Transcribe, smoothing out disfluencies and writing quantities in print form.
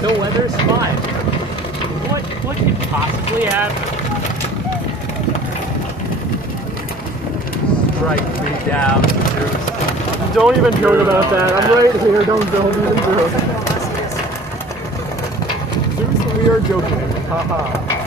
The weather's fine. What could possibly happen? Strike me down, Zeus. Don't even joke about that. I'm right here. Don't even joke. Zeus, we are joking. Haha.